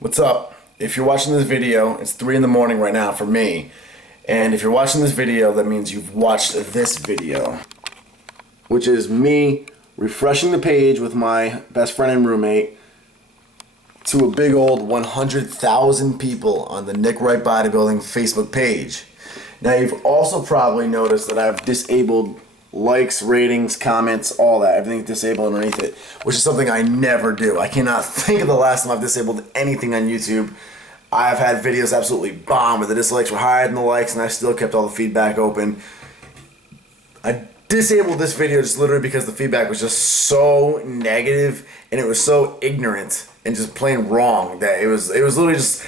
What's up? If you're watching this video, it's 3 in the morning right now for me. And if you're watching this video, that means you've watched this video, which is me refreshing the page with my best friend and roommate to a big old 100,000 people on the Wright Bodybuilding Facebook page. Now you've also probably noticed that I've disabled likes, ratings, comments, all that. Everything's disabled underneath it, which is something I never do. I cannot think of the last time I've disabled anything on YouTube. I've had videos absolutely bomb where the dislikes were higher than the likes, and I still kept all the feedback open. I disabled this video just literally because the feedback was just so negative and it was so ignorant and just plain wrong that it was literally just.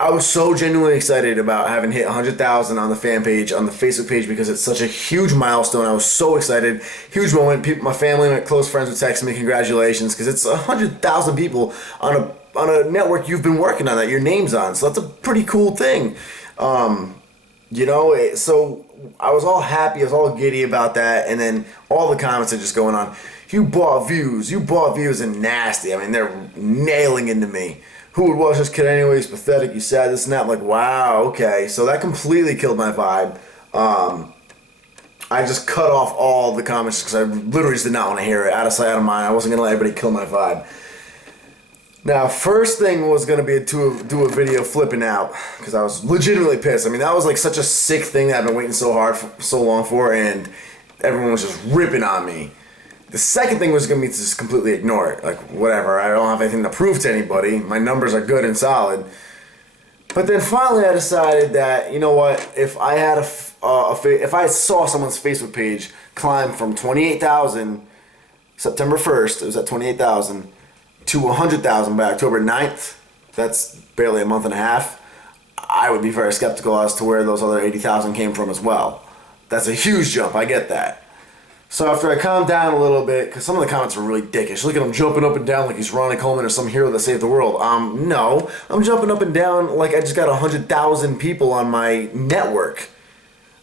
I was so genuinely excited about having hit 100,000 on the fan page, on the Facebook page, because it's such a huge milestone. I was so excited. Huge moment. People, my family and my close friends would text me congratulations, because it's 100,000 people on a network you've been working on that your name's on. So that's a pretty cool thing. So I was all happy. I was all giddy about that. And then all the comments are just going on. You bought views, and nasty. I mean, they're nailing into me. Who would watch this kid anyway? He's pathetic. You sad, this and that. I'm like, wow, okay. So that completely killed my vibe. I just cut off all the comments because I literally just did not want to hear it. Out of sight, out of mind. I wasn't going to let everybody kill my vibe. Now, first thing was going to be to do a video flipping out because I was legitimately pissed. I mean, that was like such a sick thing that I've been waiting so long for, and everyone was just ripping on me. The second thing was going to be to just completely ignore it. Like, whatever, I don't have anything to prove to anybody. My numbers are good and solid. But then finally I decided that, you know what, if I had if I saw someone's Facebook page climb from 28,000 September 1st, it was at 28,000, to 100,000 by October 9th, that's barely a month and a half, I would be very skeptical as to where those other 80,000 came from as well. That's a huge jump, I get that. So after I calmed down a little bit, because some of the comments were really dickish. Look at him jumping up and down like he's Ronnie Coleman or some hero that saved the world. No, I'm jumping up and down like I just got 100,000 people on my network.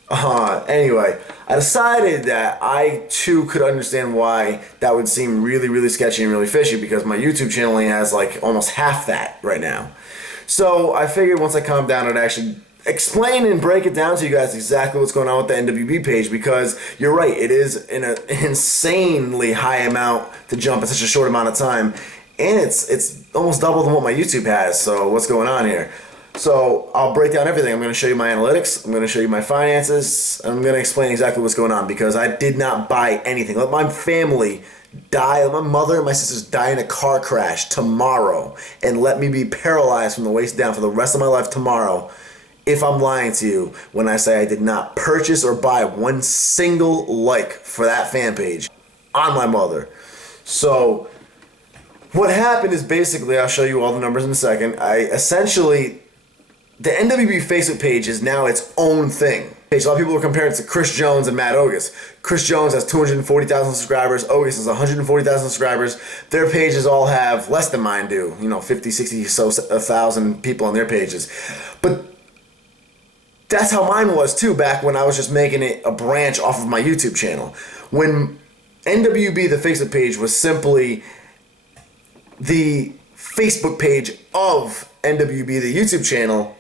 Anyway, I decided that I too could understand why that would seem really, really sketchy and really fishy, because my YouTube channel only has like almost half that right now. So I figured once I calmed down, I'd actually explain and break it down to you guys exactly what's going on with the NWB page, because you're right, it is an insanely high amount to jump in such a short amount of time, and it's almost double than what my YouTube has. So what's going on here? So I'll break down everything. I'm going to show you my analytics, I'm going to show you my finances, I'm going to explain exactly what's going on, because I did not buy anything. Let my family die, let my mother and my sisters die in a car crash tomorrow, and let me be paralyzed from the waist down for the rest of my life tomorrow if I'm lying to you when I say I did not purchase or buy one single like for that fan page on my mother. So what happened is, basically, I'll show you all the numbers in a second. The NWB Facebook page is now its own thing. A lot of people are comparing it to Chris Jones and Matt Ogus. Chris Jones has 240,000 subscribers. Ogus has 140,000 subscribers. Their pages all have less than mine do. 50, 60, so 1,000 people on their pages. But that's how mine was too, back when I was just making it a branch off of my YouTube channel. When NWB, the Facebook page, was simply the Facebook page of NWB, the YouTube channel,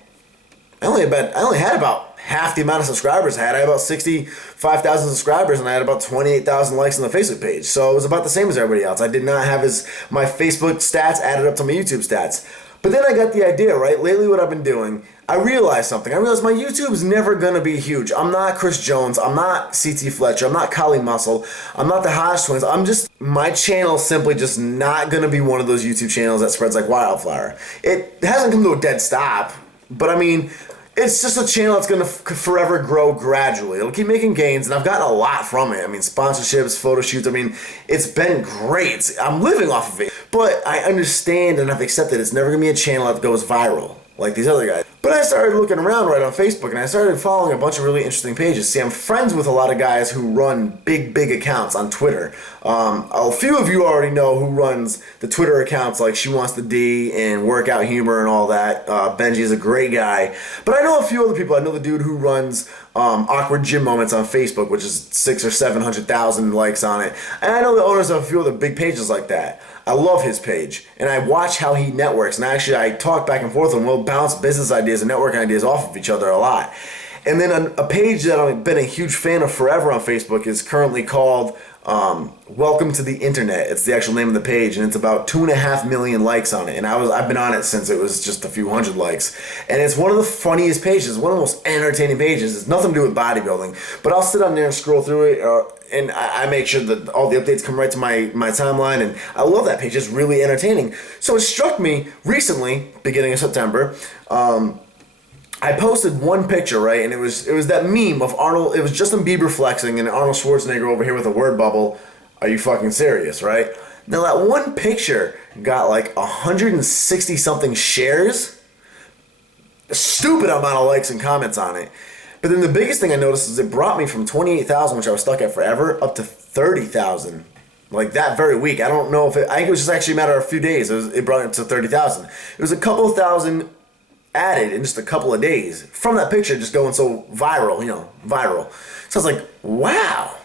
I only had about half the amount of subscribers I had. I had about 65,000 subscribers, and I had about 28,000 likes on the Facebook page. So it was about the same as everybody else. I did not have my Facebook stats added up to my YouTube stats. But then I got the idea, right? Lately what I've been doing, I realized something. I realized my YouTube's never going to be huge. I'm not Chris Jones. I'm not CT Fletcher. I'm not Kali Muscle. I'm not the Hodge Twins. My channel's simply just not going to be one of those YouTube channels that spreads like wildfire. It hasn't come to a dead stop, but I mean, it's just a channel that's going to forever grow gradually. It'll keep making gains, and I've gotten a lot from it. I mean, sponsorships, photo shoots. I mean, it's been great. I'm living off of it. But I understand and I've accepted it's never going to be a channel that goes viral like these other guys. But I started looking around right on Facebook, and I started following a bunch of really interesting pages. See, I'm friends with a lot of guys who run big accounts on Twitter. A few of you already know who runs the Twitter accounts like She Wants the D and Workout Humor and all that. Benji is a great guy. But I know a few other people. I know the dude who runs Awkward Gym Moments on Facebook, which is 600,000 or 700,000 likes on it. And I know the owners of a few other big pages like that. I love his page, and I watch how he networks, and actually I talk back and forth, and we'll bounce business ideas and networking ideas off of each other a lot. And then a page that I've been a huge fan of forever on Facebook is currently called Welcome to the Internet. It's the actual name of the page, and it's about 2.5 million likes on it. And I've been on it since it was just a few hundred likes. And it's one of the funniest pages, one of the most entertaining pages. It's nothing to do with bodybuilding, but I'll sit on there and scroll through it, and I make sure that all the updates come right to my timeline, and I love that page. It's really entertaining. So it struck me recently, beginning of September, I posted one picture, right, and it was that meme of Arnold. It was Justin Bieber flexing and Arnold Schwarzenegger over here with a word bubble. Are you fucking serious, right? Now that one picture got like 160 something shares, a stupid amount of likes and comments on it. But then the biggest thing I noticed is it brought me from 28,000, which I was stuck at forever, up to 30,000. Like that very week. I don't know if I think it was just actually a matter of a few days. It brought it to 30,000. It was a couple of thousand added in just a couple of days from that picture just going so viral, viral. So I was like, wow,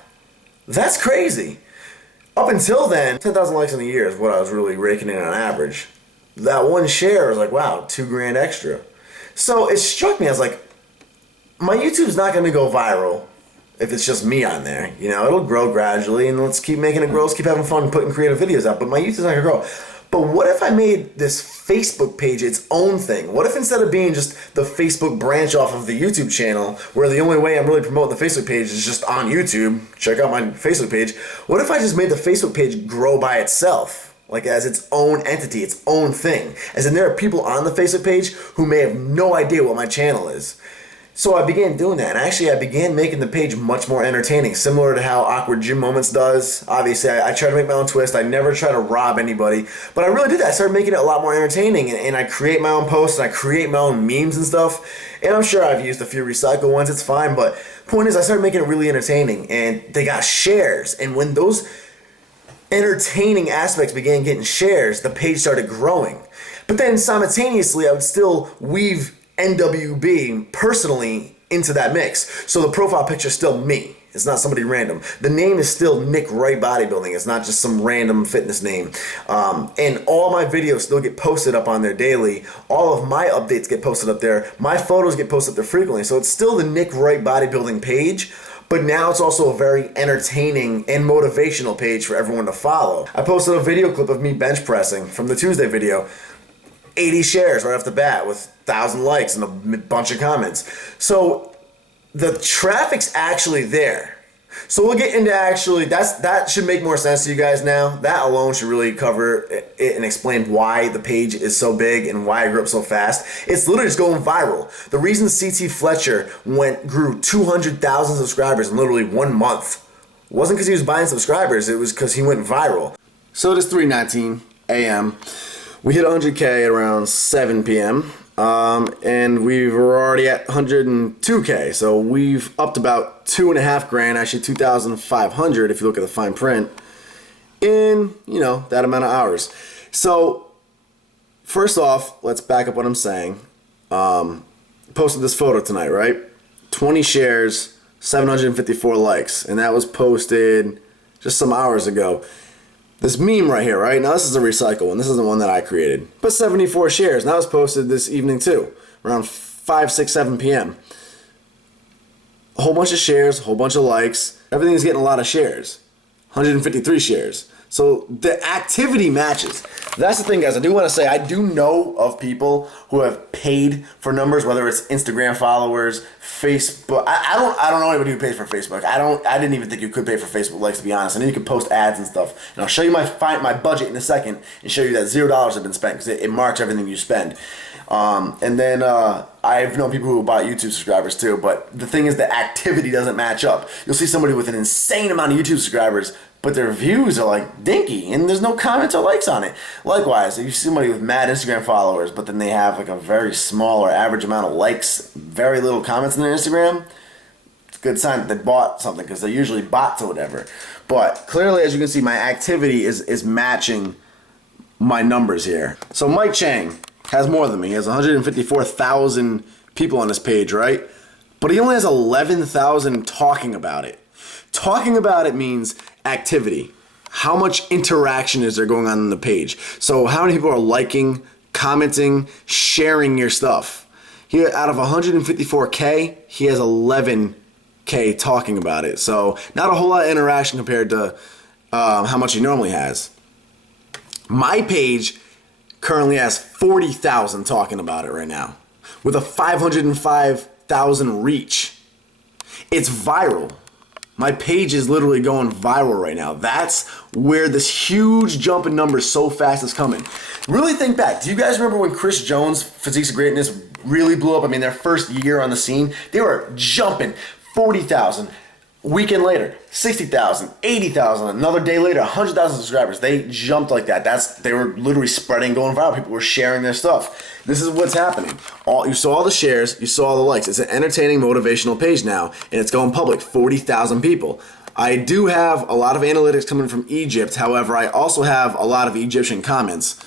that's crazy. Up until then, 10,000 likes in a year is what I was really raking in on average. That one share was like, wow, $2,000 extra. So it struck me, I was like, my YouTube's not going to go viral if it's just me on there. It'll grow gradually, and let's keep making it grow. Let's keep having fun putting creative videos out. But my YouTube's not going to grow. But what if I made this Facebook page its own thing? What if instead of being just the Facebook branch off of the YouTube channel, where the only way I'm really promoting the Facebook page is just on YouTube, check out my Facebook page, what if I just made the Facebook page grow by itself? Like as its own entity, its own thing. As in there are people on the Facebook page who may have no idea what my channel is. So I began doing that, and actually I began making the page much more entertaining, similar to how Awkward Gym Moments does. Obviously, I try to make my own twist. I never try to rob anybody, but I really did that. I started making it a lot more entertaining, and I create my own posts, and I create my own memes and stuff, and I'm sure I've used a few recycled ones. It's fine, but point is I started making it really entertaining, and they got shares, and when those entertaining aspects began getting shares, the page started growing. But then simultaneously, I would still weave NWB personally into that mix. So the profile picture is still me. It's not somebody random. The name is still Nick Wright Bodybuilding. It's not just some random fitness name. And all my videos still get posted up on there daily. All of my updates get posted up there. My photos get posted up there frequently. So it's still the Nick Wright Bodybuilding page, but now it's also a very entertaining and motivational page for everyone to follow. I posted a video clip of me bench pressing from the Tuesday video. 80 shares right off the bat with 1,000 likes and a bunch of comments. So the traffic's actually there. So we'll get into that should make more sense to you guys now. That alone should really cover it and explain why the page is so big and why I grew up so fast. It's literally just going viral. The reason CT Fletcher grew 200,000 subscribers in literally 1 month wasn't because he was buying subscribers. It was because he went viral. So it is 3:19 a.m. We hit 100K at around 7 p.m. And we were already at 102K. So we've upped about $2,500, actually 2,500 if you look at the fine print, in, that amount of hours. So first off, let's back up what I'm saying. Posted this photo tonight, right? 20 shares, 754 likes. And that was posted just some hours ago. This meme right here, right? Now this is a recycle one. This is the one that I created. But 74 shares. And that was posted this evening too. Around 5, 6, 7 p.m. A whole bunch of shares, a whole bunch of likes. Everything's getting a lot of shares. 153 shares. So the activity matches. That's the thing, guys. I do want to say I do know of people who have paid for numbers, whether it's Instagram followers, Facebook. I don't know anybody who pays for Facebook. I didn't even think you could pay for Facebook likes, to be honest. I know you can post ads and stuff. And I'll show you my budget in a second and show you that $0 have been spent because it marks everything you spend. And then I've known people who bought YouTube subscribers too, but the thing is the activity doesn't match up. You'll see somebody with an insane amount of YouTube subscribers but their views are like dinky, and there's no comments or likes on it. Likewise, if you see somebody with mad Instagram followers, but then they have like a very small or average amount of likes, very little comments on their Instagram, it's a good sign that they bought something, because they're usually bots or whatever. But clearly, as you can see, my activity is matching my numbers here. So Mike Chang has more than me. He has 154,000 people on this page, right? But he only has 11,000 talking about it. Talking about it means activity. How much interaction is there going on the page? So how many people are liking, commenting, sharing your stuff? Here, out of 154K, he has 11K talking about it. So not a whole lot of interaction compared to how much he normally has. My page currently has 40,000 talking about it right now, with a 505,000 reach. It's viral. My page is literally going viral right now. That's where this huge jump in numbers so fast is coming. Really think back. Do you guys remember when Chris Jones' Physiques of Greatness really blew up? I mean, their first year on the scene, they were jumping 40,000. Weekend later, 60,000, 80,000. Another day later, 100,000 subscribers. They jumped like that. They were literally spreading, going viral. People were sharing their stuff. This is what's happening. You saw all the shares, you saw all the likes. It's an entertaining, motivational page now, and it's going public. 40,000 people. I do have a lot of analytics coming from Egypt. However, I also have a lot of Egyptian comments.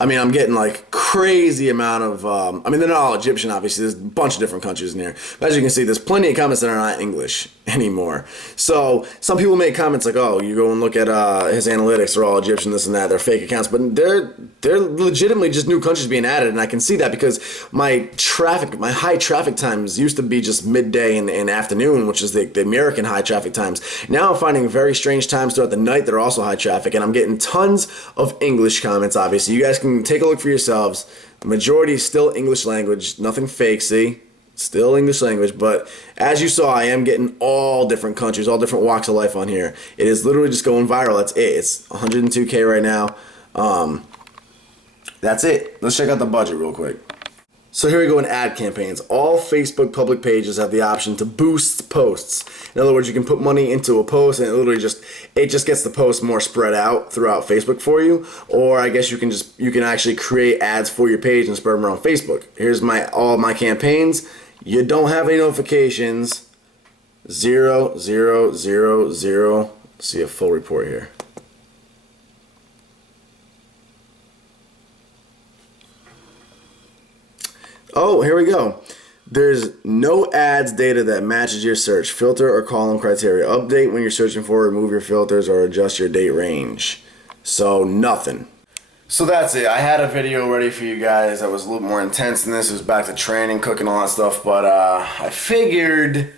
I mean, I'm getting like crazy amount of, I mean, they're not all Egyptian, obviously. There's a bunch of different countries in here. But as you can see, there's plenty of comments that are not English anymore. So some people make comments like, oh, you go and look at his analytics, they're all Egyptian, this and that, they're fake accounts. But they're legitimately just new countries being added. And I can see that because my high traffic times used to be just midday and afternoon, which is the American high traffic times. Now I'm finding very strange times throughout the night that are also high traffic. And I'm getting tons of English comments, obviously. You guys can take a look for yourselves. The majority is still English language, nothing fake, see? Still English language, but as you saw, I am getting all different countries, all different walks of life on here. It is literally just going viral. That's it. It's 102K right now. That's it. Let's check out the budget real quick. So here we go in ad campaigns. All Facebook public pages have the option to boost posts. In other words, you can put money into a post and it just gets the post more spread out throughout Facebook for you. Or I guess you can actually create ads for your page and spread them around Facebook. Here's all my campaigns. You don't have any notifications. 0, 0, 0, 0. See a full report here. Oh, here we go. There's no ads data that matches your search. Filter or column criteria. Update when you're searching for, remove your filters, or adjust your date range. So nothing. So that's it. I had a video ready for you guys that was a little more intense than this. It was back to training, cooking, all that stuff. But I figured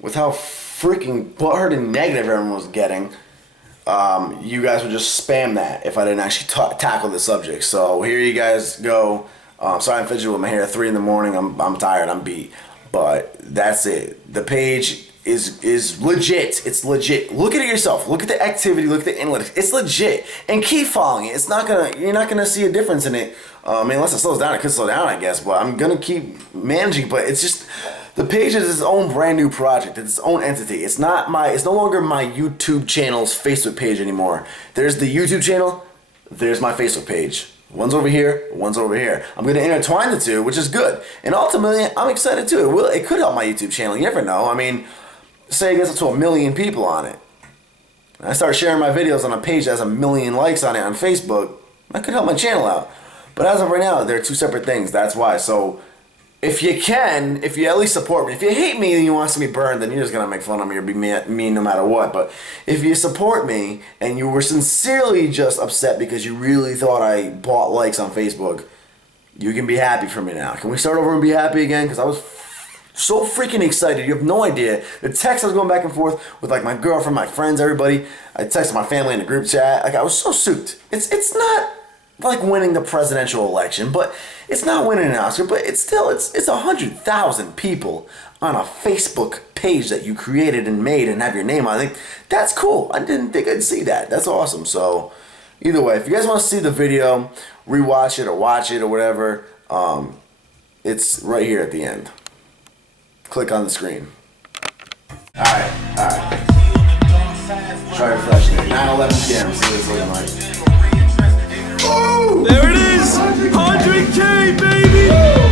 with how freaking butthurt and negative everyone was getting, you guys would just spam that if I didn't actually tackle the subject. So here you guys go. Sorry I'm fidgeting with my hair at 3 in the morning. I'm tired. I'm beat. But that's it. The page is legit. It's legit. Look at it yourself. Look at the activity. Look at the analytics. It's legit. And keep following it. You're not gonna see a difference in it. I mean, unless it slows down, it could slow down, I guess. But I'm gonna keep managing. But it's just the page is its own brand new project. It's its own entity. It's no longer my YouTube channel's Facebook page anymore. There's the YouTube channel. There's my Facebook page. One's over here, one's over here. I'm going to intertwine the two, which is good. And ultimately, I'm excited too. It could help my YouTube channel. You never know. I mean, say it gets up to 1 million people on it. I start sharing my videos on a page that has 1 million likes on it on Facebook. That could help my channel out. But as of right now, they're two separate things. That's why. So if you at least support me. If you hate me and you want to see me burned, then you're just going to make fun of me or be mean no matter what. But if you support me and you were sincerely just upset because you really thought I bought likes on Facebook, you can be happy for me now. Can we start over and be happy again? Because I was so freaking excited. You have no idea. The text I was going back and forth with like my girlfriend, my friends, everybody. I texted my family in the group chat. Like I was so souped. It's not like winning the presidential election, but it's not winning an Oscar, but it's 100,000 people on a Facebook page that you created and made and have your name on. I think that's cool. I didn't think I'd see that. That's awesome. So either way, if you guys want to see the video, rewatch it or watch it or whatever, it's right here at the end. Click on the screen. All right. Try refreshing it. 9:11 p.m. See what it's looking like. There it is! 100K, baby!